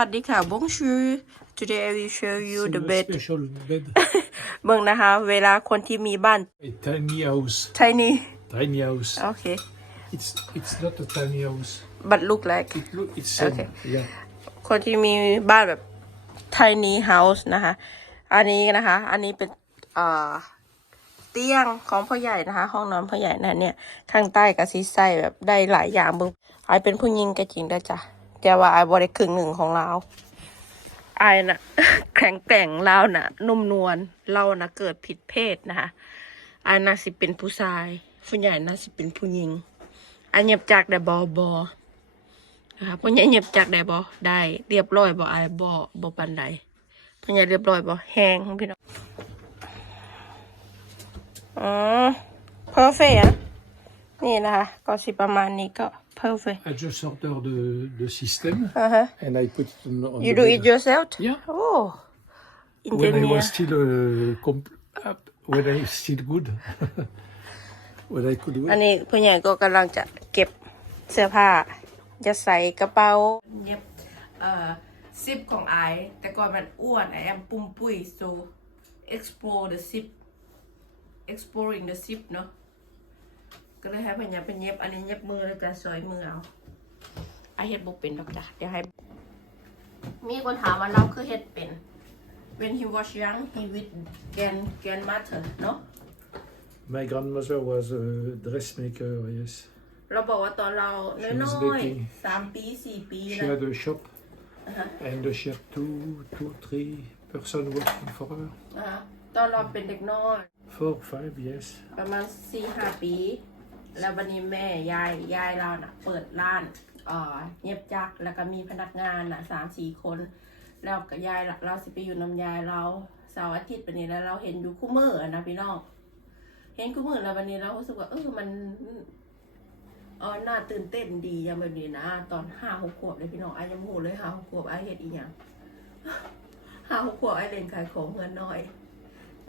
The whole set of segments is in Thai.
วัสดีค่ะ bonjour today I will show you C'est the le bed special bed. เบิ่งนะคะ เวลาคนที่มีบ้าน A tiny house. tiny Tiny house. โอเค It's it's not a tiny house. but look like It look it's same. Okay. Yeah. คนที่มีบ้านแบบ tiny house นะคะ อันนี้นะคะ อันนี้เป็นอ่าเตียงของพ่อใหญ่นะคะ ห้องนอนพ่อใหญ่นะเนี่ย ข้างใต้กับซีไส้แบบได้หลายอย่างเบิ่งไอายเป็นผู้หญิงก็จริงได้อจ้ะ แต่ว่าไอายบริครึ่งหนึ่งของเราไอายน่ะแข็งแกร่งเราน่ะนุ่มนวลเราน่ะเกิดผิดเพศนะคะไอายน่าสิเป็นผู้ชายผู้ใหญ่น่าสิเป็นผู้หญิงไอายเงียบจากแต่บอบอนะคะพ่อใหญ่เงียบจากได้บ่ได้ เรียบร้อยบ่อายบ่บ่ปานใดพ่อใหญ่เรียบร้อยบ่แห้งพี่น้องอ๋อ perfect อะนี่นะคะก็สิประมาณนี้ก็ perfect I just order the the system อ่าฮะ and I put it on, on you the do bed. it yourself Yeah. oh When I engineer was still uh, comp- uh, when I still good. when I could อัน work. นี้พ่อใหญ่ก็กำลังจะเก็บเสื้อผ้า จะใส่กระเป๋าเย็บเอ่อซิปของไอายแต่ก่อนมันอ้วนไอแอมปุ่มปุ้ย so explore the zip exploring the zip เนาะ ก็เลยให้พ่อใหญ่เป็นเย็บ อันนี้เย็บมือแล้วจะซอยมือเอาไอายเฮ็ดบุกเป็นดอกจ้ะเดี๋ยวให้ มีคนถามว่าเราคือเฮ็ดเป็น when he was young he with grand grandmother เนาะ My grandmother was a dressmaker. Yes. เราบอกว่าตอนเราน้ She was อย baking. ๆสามปีสี่ปี She นะ had a shop, and she had two, two, three person working for her. อ่าฮะตอนเราเป็นเด็กน้อย Four, five, yes. ประมาณสี่ห้าปี แล้ววันนี้แม่ยายยายเราน่ะ เปิดร้านเอ่อเย็บจักแล้วก็มีพนักงานน่ะสามสี่คน แล้วกับยายเราสิไปอยู่น้ำยายเราเสาร์อาทิตย์วันนี้แล้วเราเห็นอยู่คู่มือนะพี่น้องเห็นคู่มือแล้ววันนี้เรารู้สึกว่าเออมันเออน่าตื่นเต้นดีย่างแบบนี้นะ ตอนห้าหกขวบเลยพี่น้องไอ้ยังหูเลยห้าหกขวบไอ้เห็ดอีหยังห้าหกขวบไอ้เล่นขายของเงินน้อย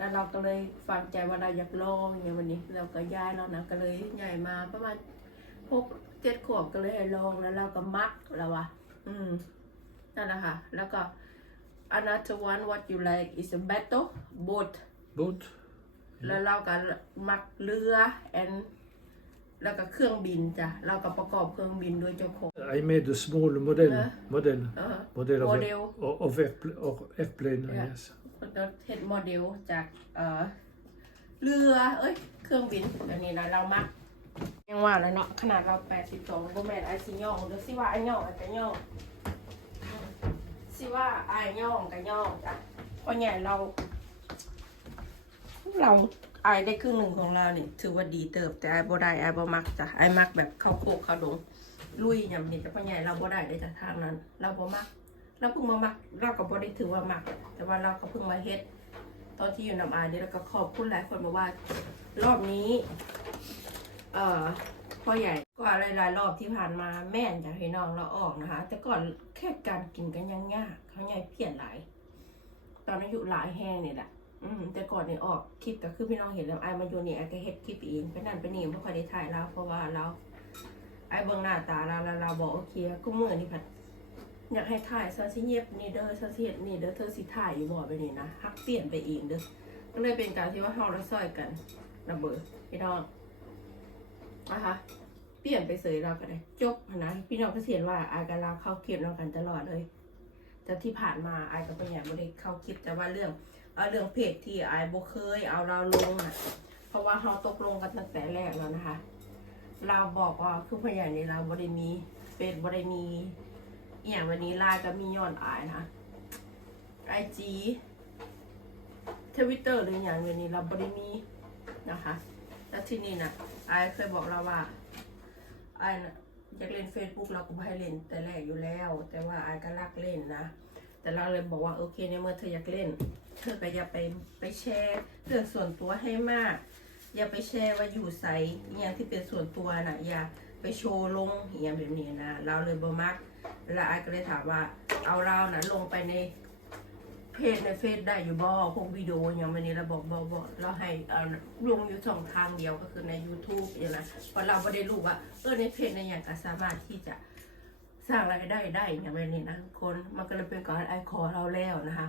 แล้วเราก็เลยฟังใจว่าเราอยากลองอย่างวันนี้เราก็ย้ายเรานะก็เลยใหญ่มาประมาณหกเจ็ดขวบก็เลยให้ลองแล้วเราก็มักแล้ววะอืมนั่นแหละค่ะ แล้วก็ another one what you like is a battle boat Boat. แล้วเราก็มักเรือ and แล้วก็เครื่องบินจ้ะเราก็ประกอบเครื่องบินด้วยเจ้าของ I made a small model, Uh. model, เออ model of, Model. of, of, airpl- of airplane. Yeah. Yes. เราเห็นโมเดลจากเอ่อเรือ เอ้ย เครื่องบินอันนี้นะเรามักยังว่าแล้วเนาะขนาดเราแปดสิบสองก็แม่นไอซิย่องหรือสิว่าไอย่องไอจะย่องสิว่าไอย่องกับย่องจ้ะเพราะใหญ่เรา เราไอได้ครึ่งหนึ่งของเราเนี่ยถือว่าดีเติบแต่ไอบ่ได้ไอบ่มักจ้ะไอมักแบบเข้าโคกเข้าดงลุยอย่างนี้แต่พ่อใหญ่เราบ่ได้ได้จากทางนั้น เราบ่มัก เราเพิ่งมามักเราก็บ่ได้ถือว่ามัก แต่ว่าเราก็เพิ่งมาเฮ็ด ตอนที่อยู่นำอายนี่แล้วก็ขอบคุณหลายคนมาว่า รอบนี้ เอ่อพ่อใหญ่ก็หลายๆรอบที่ผ่านมาแม่นจากพี่น้องเราออกนะคะ แต่ก่อนแค่การกินกันยังยากเขาใหญ่เปลี่ยนหลาย ตอนอายุหลายแห้งเนี่ยแหละอืมแต่ก่อนเนี่ยออกคลิปก็คือพี่น้องเห็นแล้วไอ้มาอยู่นี่ไอ้ก็เฮ็ดคลิปเองไปนั่นไปนี่ไม่ค่อยได้ถ่ายแล้วเพราะว่าเราไอ้เบิ่งหน้าตาเราแล้วเราบอกโอเคก็เมื่อนี่ผัด อยากให้ถ่ายซะสิเงียบนี่เด้อซะสิเฮ็ดนี่เด้อเธอสิถ่ายอยู่บ่อไปนี่นะฮักเปลี่ยนไปเองเด้อก็เลยเป็นการที่ว่าเฮาเราซอยกันระเบิดพี่น้องนะคะเปลี่ยนไปเสยเราก็ได้จบนะพี่น้องก็เสียนว่าอายกับเราเข้าคลิปเรากันตลอดเลยแต่ที่ผ่านมาอายกับปัญญาบ่ได้เข้าคลิปแต่ว่าเรื่องเอาเรื่องเพจที่อายบเคยเอาเราลงน่ะ เพราะว่าเราตกลงกันตั้งแต่แรกแล้วนะคะ เราบอกว่าคือพยานนี่เราบ่ได้มีเฟซบ่ได้ มีอย่างวันนี้ไลน์ก็มีย้อนอายนะไอจีทวิตเตอร์หรืออย่างวันนี้เราบริมีนะคะ แล้วที่นี่นะไอายเคยบอกเราว่าไอายนะอยากเล่น Facebook เราก็ไม่ให้เล่นแต่แรกอยู่แล้ว แต่ว่าไอายก็รักเล่นนะ แต่เราเลยบอกว่าโอเคในเมื่อเธออยากเล่น เธอก็อย่าไปไปแชร์เรื่องส่วนตัวให้มาก อย่าไปแชร์ว่าอยู่ใส่อย่างที่เป็นส่วนตัวนะอย่าไปโชว์ลงอหย่างแบบนี้นะ เราเลยบ่มัก แล้วไอ้ก็เลยถามว่า เอาเรานะลงไปในเพจในเฟซได้อยู่บ่พวกวิดีโออย่างวันนี้เราบอกบอกบอกเราให้เอาลงอยู่ช่องทางเดียวก็คือใน YouTube อย่างนั้นเพราะเราไม่ได้รู้ว่าเออในเพจในอย่างก็สามารถที่จะสร้างรายได้ได้อย่างแบบนี้นะคนมันก็เลยเป็นการไอขอเราแล้วนะคะ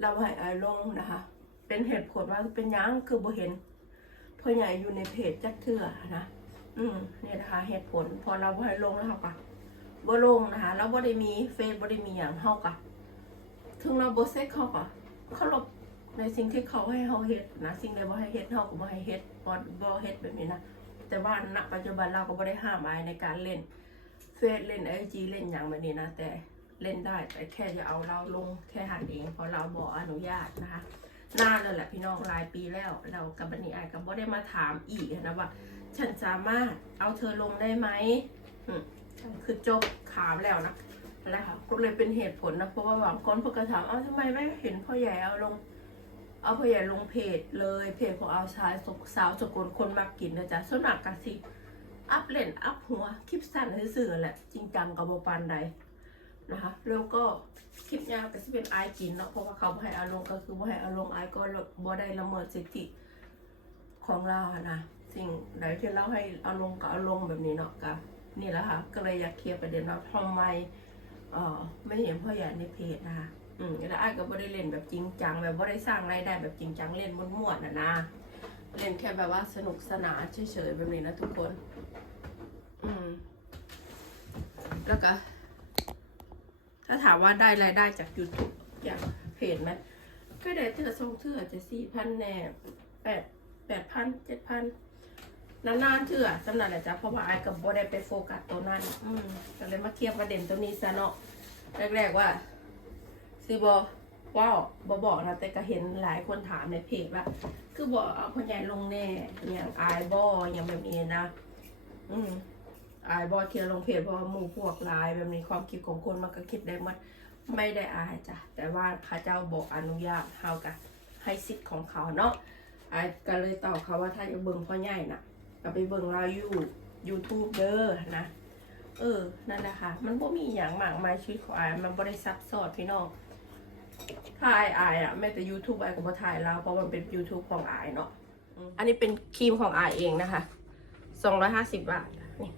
เราให้ไอลงนะคะ เป็นเหตุผลว่าเป็นยังคือบ่เห็นพ่อใหญ่อยู่ในเพจจักเทื่อนะ อืมนี่นะคะเหตุผล พอเราให้ลงแล้วเราก็ บ่ลงนะคะเราบ่ได้มีเฟซบ่ได้มีอย่างเฮาก็ถึงเราบ่เซ็กเขาก็เคารพในสิ่งที่เขาให้เฮาเฮ็ดนะสิ่งใดบ่ให้เฮ็ดเฮาก็บ่ให้เฮ็ดบ่บ่เฮ็ดแบบนี้นะแต่ว่าณปัจจุบันเราก็บ่ได้ห้ามอายในการเล่นเฟซเล่นไอจีเล่นอย่างแบบนี้นะแต่เล่นได้แต่แค่จะเอาเราลงแค่หันเองเพราะเราบอกอนุญาตนะคะนานเลยแหละพี่น้องหลายปีแล้ว เรากับบันนี่อายกับบ่ได้มาถามอีกนะว่า ฉันสามารถเอาเธอลงได้ไหม คือจบขามแล้วนะแล้วค่ะก็เลยเป็นเหตุผลนะเพราะว่าบางคนพวกก็ถามเอ้าทำไมไม่เห็นพ่อใหญ่เอาลง เอาพ่อใหญ่ลงเพจเลยเพจของเอาชายสาวสกุลคนมากกินนะจ๊ะส่วนมากกันสิอัพเล่นอัพหัวคลิปสั้นซื่อแหละ จริงจังกับบปานใดนะคะแล้วก็คลิปยาวก็จะเป็นไอกินเนาะเพราะว่าเขาบ่ให้อารมณ์ก็คือบ่ให้อารมณ์ไอก็บ่ได้ละเมิดสิทธิของเราอะนะสิ่งใดที่เราให้อารมณ์กับอารมณ์แบบนี้เนาะก็ นี่แหละค่ะก็เลยอยากเคลียร์ประเด็นว่าทำไมเอ่อไม่เห็นพ่อใหญ่ในเพจนะคะอืมแล้วไอ้ายก็บ่ได้เล่นแบบจริงจังแบบบ่ได้สร้างรายได้แบบจริงจังเล่นม่วนๆน่ะนะเล่นแค่แบบว่าสนุกสนานเฉยๆแบบนี้นะทุกคน อืม แล้วก็ ถ้าถามว่าได้รายได้จาก YouTube อย่างเพจไหมก็ได้เทื่อทรงเทื่อจะสี่พันแน่แปดแปดพันเจ็ดพัน นานๆเทื่อสำนักแหละจ้ะเพราะว่าไอ้กับโบได้ไปโฟกัสตัวนั้น อืมก็เลยมาเคลียร์ประเด็นตัวนี้ซะเนาะแรกๆว่าซีบอว้าวบอบอกนะแต่ก็เห็นหลายคนถามในเพจว่า คือบอกเอาคนใหญ่ลงแน่อย่างไอายบออย่างแบบนี้นะ อืมอายบอเทียนลงเพจเพราะว่าหมู่พวกหลายแบบนี้ความคิดของคนมันก็คิดได้หมันไม่ได้อายจ้ะแต่ว่าข้าเจ้าบอกอนุญาตเฮากะให้สิทธิ์ของเขาเนาะอายก็เลยตอบเขาว่าถ้าจะเบิ่งพ่อใหญ่น่ะ ก็ไปเบิ่งเราอยู่ YouTube เด้อนะ เออ นั่นแหละค่ะ มันบ่มีอย่างมากมายชีวิตของอาย มันบ่ได้ซับซ้อนพี่น้องถ้าอายอายอะแม้แต่ YouTube อายก็บ่ถ่ายแล้วเพราะมันเป็น YouTube ของอายเนาะอืมอันนี้เป็นครีมของอายเองนะคะ250 บาท นี่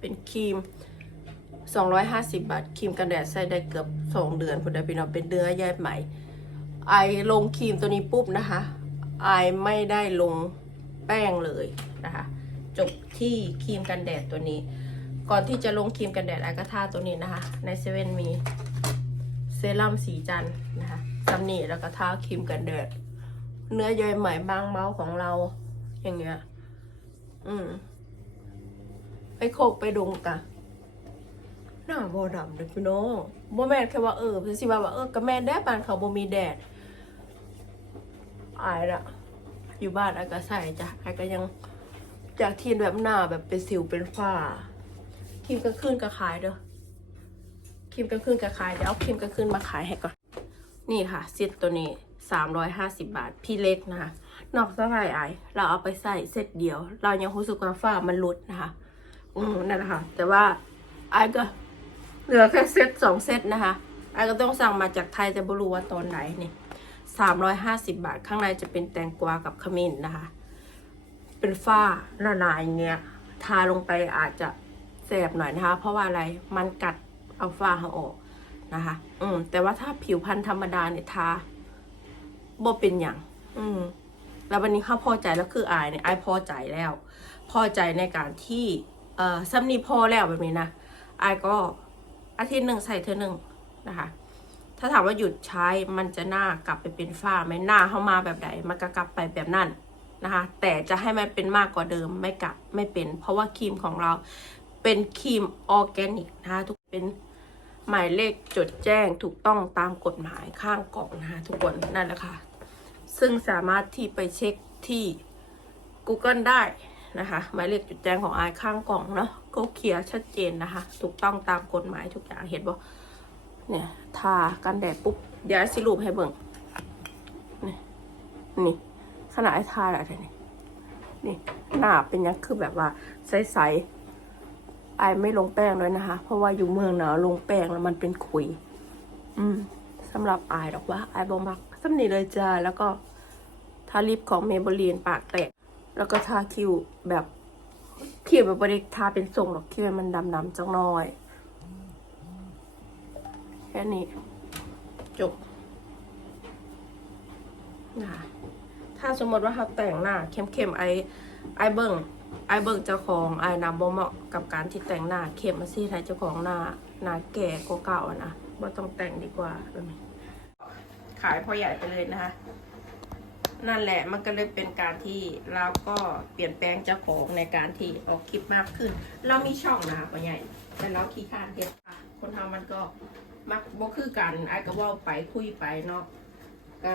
เป็นครีม 250 บาท ครีมกันแดดใส่ได้เกือบ 2 เดือนคุณได้พี่น้อง เป็นเนื้อแยบใหม่ ไอลงครีมตัวนี้ปุ๊บนะคะ ไอไม่ได้ลงแป้งเลยนะคะ จบที่ครีมกันแดดตัวนี้ ก่อนที่จะลงครีมกันแดดไอก็ทาตัวนี้นะคะ ในเซเว่นมีเซรั่มสีจันนะคะซัมนี่แล้วก็ทาครีมกันแดด เนื้อใยไหมบางเบาของเรา อย่างเงี้ย อืม ไปโคกไปดงกะหน้าบ่ดำเด็กพี่น้องบ่แม่นแค่ว่าเออเป็นสิว่าว่าเออก็แม่นแดดบานเขาบ่มีแดดอายละอยู่บ้านอาก็ใส่จ้ะอาก็ยัง จากที่แบบหน้าแบบเป็นสิวเป็นฝ้าครีมกลางคืนก็ขายเด้อครีมกลางคืนก็ขายเดี๋ยวเอาครีมกลางคืนมาขายให้ก่อน นี่ค่ะเซตตัวนี้สามร้อยห้าสิบบาท พี่เล็กนะคะนอกจากไรไอเราเอาไปใส่เซตเดียว เรายังรู้สึกว่าฝ้ามันหลุดนะคะ อืมนั่นแหละค่ะ แต่ว่าไอก็เหลือแค่เซตสองเซตนะคะไอก็ต้องสั่งมาจากไทยแต่ไม่รู้ว่าตอนไหนนี่สามร้อยห้าสิบบาท ข้างในจะเป็นแตงกวากับขมิ้นนะคะ เป็นฝ้าหนาๆอย่างเงี้ย ทาลงไปอาจจะแสบหน่อยนะคะ เพราะว่าอะไรมันกัดเอาฝ้าเขาออกนะคะ อืม แต่ว่าถ้าผิวพรรณธรรมดาเนี่ยทาบ่เป็นอย่าง อืม แล้ววันนี้ข้าพอใจแล้วคืออายเนี่ยอายพอใจแล้ว พอใจในการที่ เอ่อซัมนีพอแล้วแบบนี้นะอายก็อาทิตย์หนึ่งใส่เธอหนึ่งนะคะ ถ้าถามว่าหยุดใช้มันจะหน้ากลับไปเป็นฝ้าไหมหน้าเข้ามาแบบไหนมันก็กลับไปแบบนั้น นะคะ แต่จะให้มันเป็นมากกว่าเดิมไม่กลับไม่เป็น เพราะว่าครีมของเราเป็นครีมออร์แกนิกนะคะทุกเป็นหมายเลขจดแจ้งถูกต้องตามกฎหมายข้างกล่องนะคะทุกคนนั่นแหละค่ะ ซึ่งสามารถที่ไปเช็คที่ Google ได้นะคะ หมายเลขจดแจ้งของอายข้างกล่องเนาะก็เคลียชัดเจนนะคะ ถูกต้องตามกฎหมายทุกอย่างเห็นบ่เนี่ยทากันแดดปุ๊บเดี๋ยวสิรูปให้เบิ่งนี่นี่ ขนาดไอ้ทาอะไรนี่นี่หน้าเป็นยังคือแบบว่าใสๆอายไม่ลงแป้งเลยนะคะ เพราะว่าอยู่เมืองหนาวลงแป้งแล้วมันเป็นขุย อืมสำหรับอายหรอกว่าอายบอมักสำนีเลยจ้าแล้วก็ทาลิปของเมเบลีนปากแตกแล้วก็ทาคิวแบบคิวแบบบริทาเป็นทรงหรอกคิวมันดำๆจังน้อย แค่นี้ จบนะคะ ถ้าสมมติว่าเขาแต่งหน้าเข้มๆไอไอเบิ้งไอเบิ้งเจ้าของไอนาบ่เหมาะกับการที่แต่งหน้าเข้มมาซี่ไทยเจ้าของหน้าหน้าแก่กว่าเก่าอะนะว่าต้องแต่งดีกว่าแบบนี้ขายพอใหญ่ไปเลยนะคะ นั่นแหละมันก็เลยเป็นการที่เราก็เปลี่ยนแปลงเจ้าของในการที่ออกคลิปมากขึ้น เรามีช่องนะคะพ่อใหญ่แต่เราขี้คร้านเด็ดค่ะ คนทำมันก็มักบ่คือกันไอ้ก็ว่าไปคุยไปเนาะก็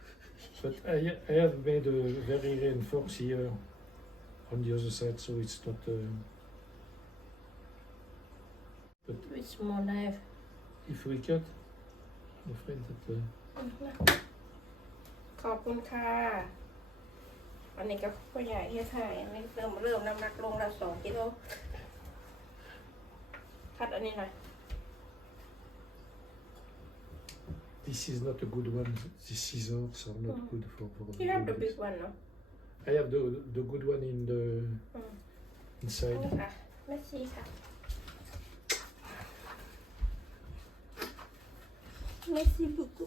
But I, I have made a very reinforced here on the other side, so it's not. Uh, with small knife if we cut, I'm afraid that. Uh, ขอบคุณค่ะ อันนี้ก็พ่อใหญ่เฮ็ดให้อันนี้เริ่มเริ่มน้ำหนักลงแล้วสองกิโลคัดอันนี้หน่อย this is not a good one. The scissors are not Mm. good for. for you have the babies. big one เนาะ I have the the good one in the Mm. อัน inside. นี้ค่ะแม่ชีค่ะแม่ชีบุกุ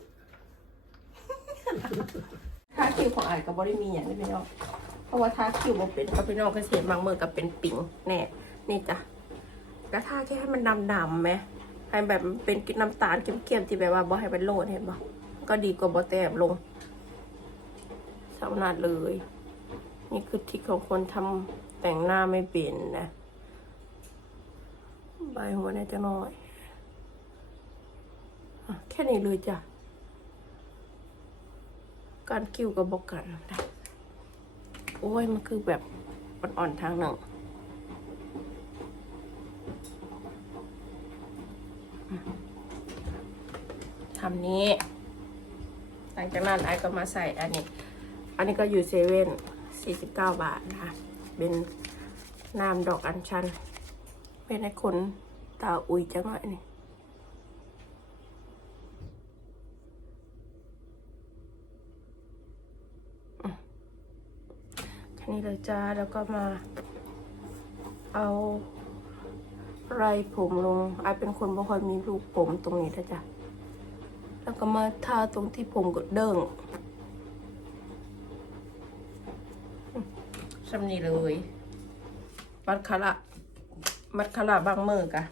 ทาคิวของอายกับบริมีอย่างนี้พี่น้องเพราะว่าทาคิวบ่เป็นกับพี่น้องก็เสียบางมือกับเป็นปิ่งแน่นี่จ้ะก็ทาแค่ให้มันดำๆไหม ให้แบบเป็นน้ำตาลเข้มๆที่แบบว่าบ่ให้มันโลดเห็นบ่ก็ดีกว่าบ่แต้มลงสำนัดเลย นี่คือทริคของคนทำแต่งหน้าไม่เป็นนะใบหัวในจะน้อยอแค่นี้เลยจ้ะ การคิวกับบอกกันนะโอ้ย มันคือแบบอ่อนๆทางหนึ่ง ทำนี้ หลังจากนั้นไอ้ก็มาใส่อันนี้ อันนี้ก็อยู่เซเว่นสี่สิบเก้าบาทนะคะ เป็นน้ำดอกอัญชัน เป็นให้คนตาอุยจังหน่อยนี่แค่นี้เลยจ้า แล้วก็มาเอาไรผมลงไอเป็นคนบ่ค่อยมีลูกผมตรงนี้นะจ๊ะ แล้วก็มาทาตรงที่ผมกดเด้งสำนีเลยมัดคาระมัดคาระบางมือกะ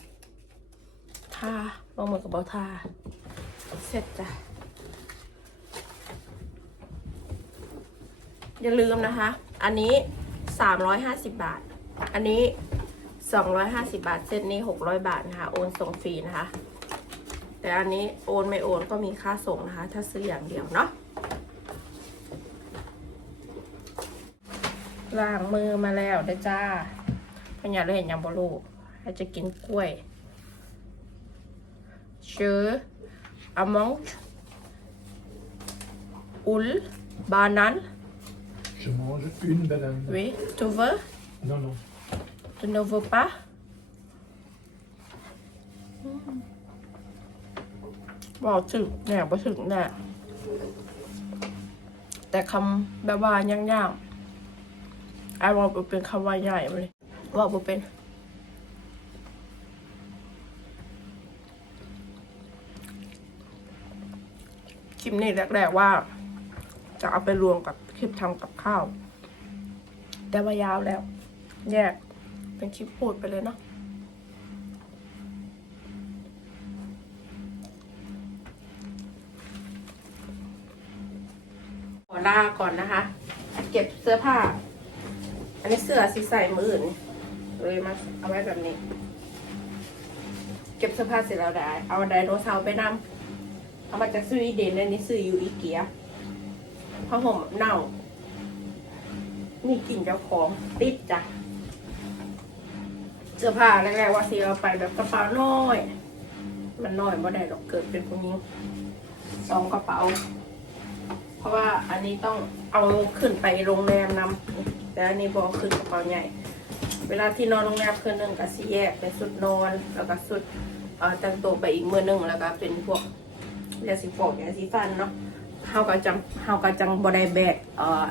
ทาบางมือกับเบาทา เสร็จจ้ะ อย่าลืมนะคะ อันนี้ 350 บาท อันนี้ 250 บาท เซตนี้ 600 บาทนะคะ โอนส่งฟรีนะคะ แต่อันนี้โอนไม่โอนก็มีค่าส่งนะคะ ถ้าซื้ออย่างเดียวเนาะล้างมือมาแล้วเด้อจ้าพญาเลยเห็นยังบลูเราจะกินกล้วยเชื้ออมองอุลบานัน Je mange une banane. Oui, tu veux Non, non. Tu ne veux pas บอกถึงแน่บ่ถึงแน่แต่คำแบบว่าย่างๆไอ้บอกเป็นคำว่าใหญ่ไปเลยบอกบ่เป็นคลิปนี้แรกๆว่า จะเอาไปรวมกับคลิปทำกับข้าว แต่ว่ายาวแล้ว แยกเป็นคลิปพูดไปเลยเนาะ ลาก่อนนะคะ เก็บเสื้อผ้า อันนี้เสื้อสีใส่มืออื่นเลยมาเอาไว้แบบนี้ เก็บเสื้อผ้าเสร็จแล้วได้ เอาไดโนเสาร์ไปนำเอามาจากสวีเดนอันนี้ซื้ออยู่อีเกียผ้าห่มเน่านี่กลิ่นเจ้าของติดจ้ะเสื้อผ้าแรกๆว่าสิเอาไปแบบกระเป๋าน้อย มันน้อยบ่ได้ดอกเกิดเป็นผู้หญิงสองกระเป๋า เพราะว่าอันนี้ต้องเอาขึ้นไปโรงแรมนำแต่อันนี้บอกขึ้นกระเป๋าใหญ่ เวลาที่นอนโรงแรมคืนหนึ่งก็สิแยกเป็นสุดนอนแล้วก็สุดเอ่อแต่งตัวไปอีกมือหนึ่งแล้วก็เป็นพวกยาสีฟอกยาสีฟันเนาะเฮาก็จังเฮาก็จังบ่ได้แบกเอ่อ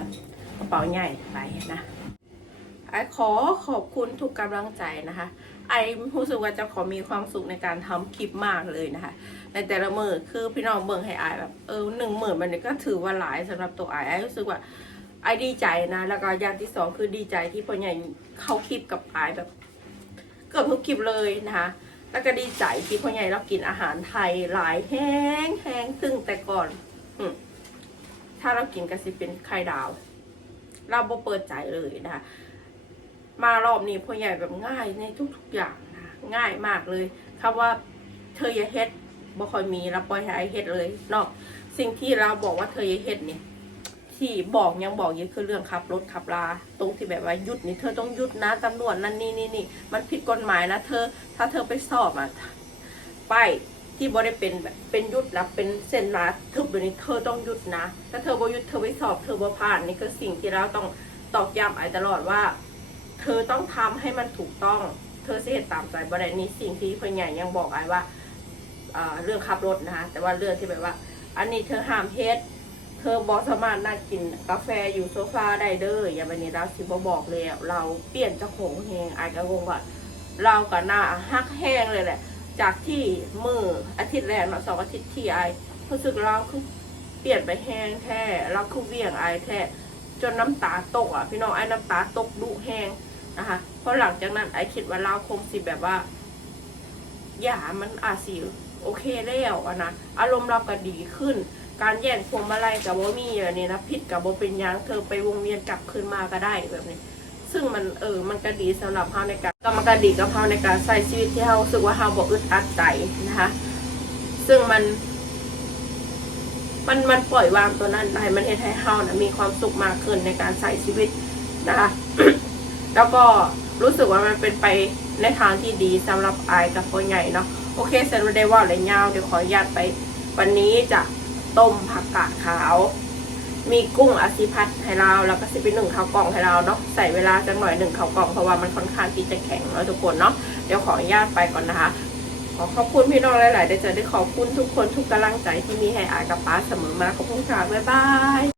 กระเป๋าใหญ่ไปนะไอขอขอบคุณทุกกำลังใจนะคะ ไอรู้สึกว่าจะขอมีความสุขในการทำคลิปมากเลยนะคะ ในแต่ละมือคือพี่น้องเบิ่งให้ไอายแบบเออหนึ่งหมื่นมันก็ถือว่าหลายสำหรับตัวไอไอรู้สึกว่าไอดีใจนะ แล้วก็อย่างที่สองคือดีใจที่พ่อใหญ่เข้าคลิปกับไอายแบบ เกือบทุกคลิปเลยนะคะแล้วก็ดีใจที่พ่อใหญ่เรากินอาหารไทยหลายแห้งแห้งซึ่งแต่ก่อนอถ้าเรากินก็สิเป็นไข่ดาว เราบ่เปิดใจเลยนะคะ มารอบนี้พ่อใหญ่แบบง่ายในทุกๆอย่างนะง่ายมากเลยคำว่าเธออย่าเฮ็ดบ่ค่อยมีเราปล่อยให้ไอเฮ็ดเลยนาะสิ่งที่เราบอกว่าเธออย่าเฮ็ดเนี่ยที่บอกยังบอกอยู่คือเรื่องขับรถขับลาตรงที่แบบว่าหยุดนี่เธอต้องหยุดนะตำรวจนั่นนี่นี่นี่มันผิดกฎหมายนะเธอถ้าเธอไปสอบอะป้ายที่บ่ได้เป็นแบบเป็นหยุดแล้วเป็นเส้นนาทึบแบบนี้เธอต้องหยุดนะถ้าเธอบ่หยุดเธอไปสอบเธอบ่ผ่านนี่คือสิ่งที่เราต้องตอกย้ำไอ้ตลอดว่า เธอต้องทำให้มันถูกต้อง เธอเสียตามใจบ่ได้นี่สิ่งที่พ่อใหญ่ยังบอกไอ้ว่าเรื่องขับรถนะคะแต่ว่าเรื่องที่แบบว่า อันนี้เธอห้ามเฮ็ดเธอบอสามารถนั่งกินกาแฟอยู่โซฟาได้เด้ออย่าไปนี้เราสิบบอกเลยเราเปลี่ยนเจาของแหงไอ้ก็งงว่าเรากับหน้าฮักแห้งเลยแหละ จากที่มืออาทิตย์แรกมาสองอาทิตย์ที่ไอ้รู้สึกเราคือเปลี่ยนไปแห้งแท้เราคือเวี่ยงไอ้แท้จนน้ำตาตกอะพี่น้องไอ้น้ำตาตกดุแห้ง นะคะ เพราะหลังจากนั้นไอคิดว่าเราคงสิแบบว่าอย่ามันอาจสิโอเคแล้วอะนะอารมณ์เราก็ดีขึ้น การแย่งพวงมาลัยกับบ่มีอย่างนี้นะพิษกับบ่เป็นยังเธอไปวงเวียนกลับคืนมาก็ได้แบบนี้ ซึ่งมันเออมันก็ดีสำหรับเฮาในการก็มันก็ดีกับเฮาในการใช้ชีวิตที่เฮาสึกว่าเฮาบ่อึดอัดใจนะคะ ซึ่งมันมันมันปล่อยวางตัวนั้นได้มันเฮ็ดให้เฮานะมีความสุขมากขึ้นในการใช้ชีวิตนะคะ แล้วก็รู้สึกว่ามันเป็นไปในทางที่ดีสำหรับไอกับพ่อใหญ่เนาะโอเคเซนไม่ได้ว่าอะไรยาวเดี๋ยวขออนุญาตไป วันนี้จะต้มผักกาดขาว มีกุ้งอาซิพัดให้เราแล้วก็สิเป็นหนึ่งข้าวกล่องให้เราเนาะใส่เวลาจังหน่อยหนึ่งข้าวกล่องเพราะว่ามันค่อนข้างที่จะแข็งแล้วทุกคนเนาะเดี๋ยวขออนุญาตไปก่อนนะคะขอขอบคุณพี่น้องหลายๆได้เจอได้ขอบคุณทุกคนทุกกำลังใจที่มีให้อายกับป้าเสมอมาขอบคุณค่ะบ๊ายบาย